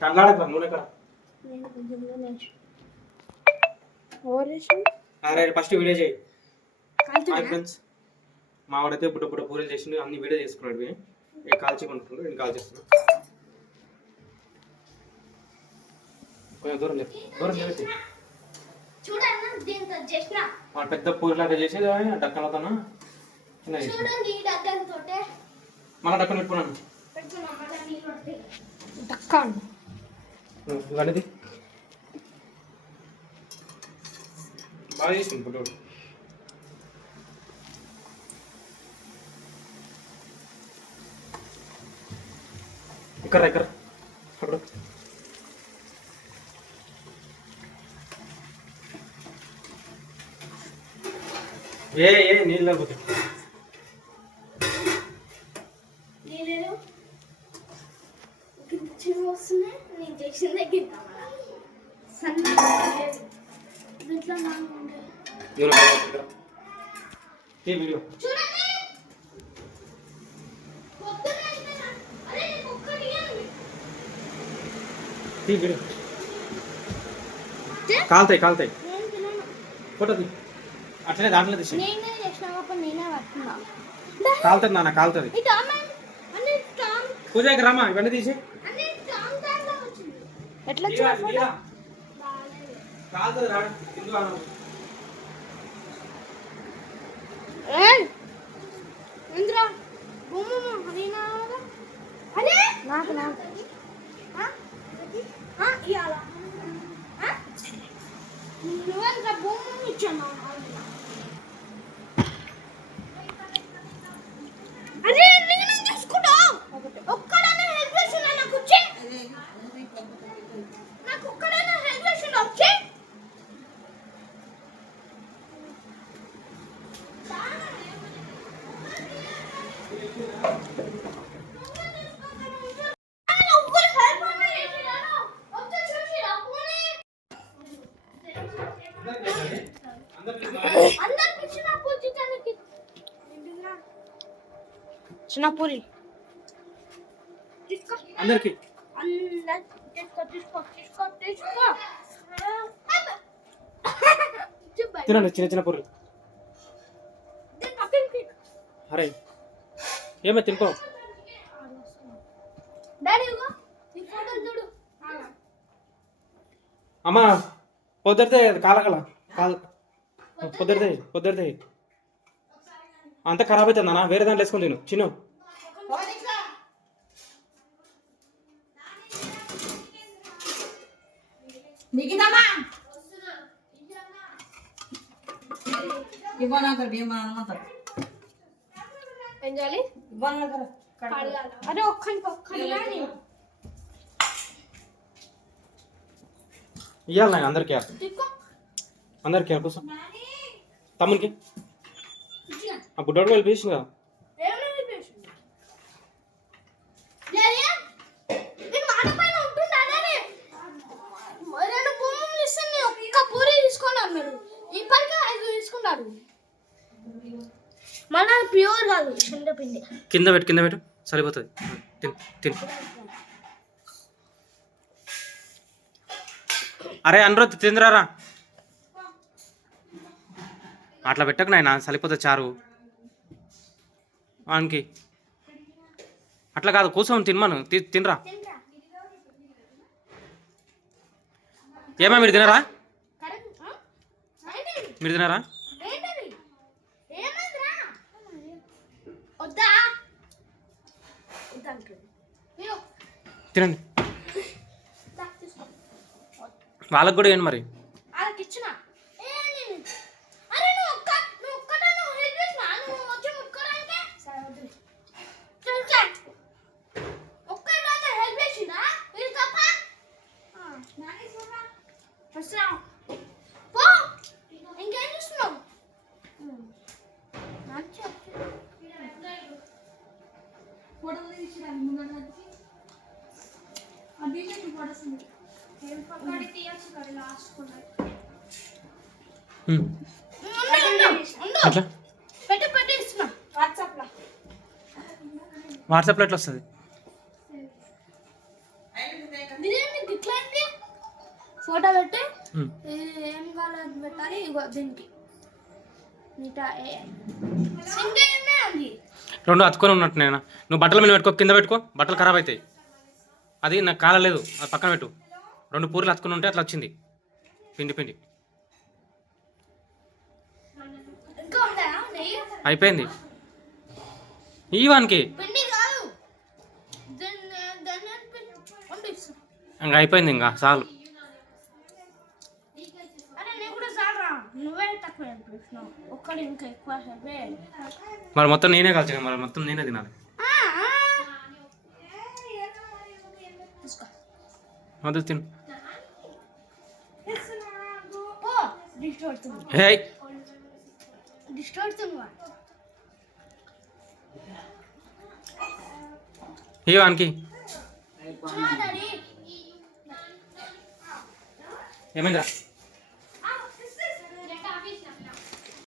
తనలాడక నూనె ఎక్కడ అరే ఫస్ట్ వీడియో చేయి ఫ్రెండ్స్. మావాడైతే బుడ్డ బుడ్డ పూరీలు చేసిండు, అన్ని వీడియో చేసుకున్నాడు. కాల్చికుంటున్నాడు, నేను కాల్ చేస్తున్నాను. కొంచెం దూరం చెప్పు, దూరం చెప్పి పెద్ద పూరిలాగా చేసేది డక్కలతో మన డక్కన పెట్టుకున్నాను. ఇవన్నీ బాగా చేసింది పుట్టోడు. ఇక్కడ ఇక్కడ అక్కడ ఏ నీళ్ళు పోతాయి. వీడియో కాలుతాయి కాలుతాయి ఫోటో అట్లనే దాంట్లో తీసి కాలుతుంది నాన్న కాలుతుంది. పూజకి రామా ఇవన్నీ తీసి కాలుతుంది రా నాకు నువ్వెంత భూమి ఇచ్చాను. అరే నేను తీసుకుంటా ఒక్కడైనా హెల్ప్ చేసినా నాకు వచ్చే నాకు ఒక్కడైనా హెల్ప్ చేసినా వచ్చే చిన్న పూరి అందరికి తినండి చిన్న చిన్న పూరి. అరే ఏమో తినుకో. అమ్మా పొద్దుతే కాలకల కాదు పొద్దుతే అంత ఖరాబ్ అవుతుంది అన్న. వేరే దాంట్లో వేసుకొని తిను చిన్న. అరే ఇవ్వాలి నాకు అందరికి అందరికి కూర్చో. తమ్మునికి ఆ బుడ్డోడు వెళ్ళి పీసింది కదా. మన ప్యూర్ కాదు శనగపిండి. కింద పెట్టు సరిపోతుంది. తిను. అరే అనురోధ్ తిందిరారా. అట్లా పెట్టకు నాయన సరిపోతుంది చారు వానికి. అట్లా కాదు కూర్చొని తినమను. తినరా. ఏమా మీరు తినరా? మీరు తినరా? తినండి. వాళ్ళకి కూడా ఏంటి మరి. వాట్సాప్లో ఎట్లా వస్తుంది? ఫోటో పెట్టి ఏం కావాలి పెట్టాలి. ఇగో దీనికి రెండు అతుకొని ఉన్నట్టు నేను. నువ్వు బట్టల మీద పెట్టుకో, కింద పెట్టుకో, బట్టలు ఖరాబ్ అవుతాయి. అది నాకు కాలలేదు, అది పక్కన పెట్టు. రెండు పూరీలు అతుకుని ఉంటే అట్లా వచ్చింది పిండి పిండి. అయిపోయింది ఈవానికి, ఇంకా అయిపోయింది, ఇంకా చాలు. మరి మొత్తం నేనే కలిసి, మరి మొత్తం నేనే తినాలి. అది తిను. హే ఇవానికి ఏమైందా?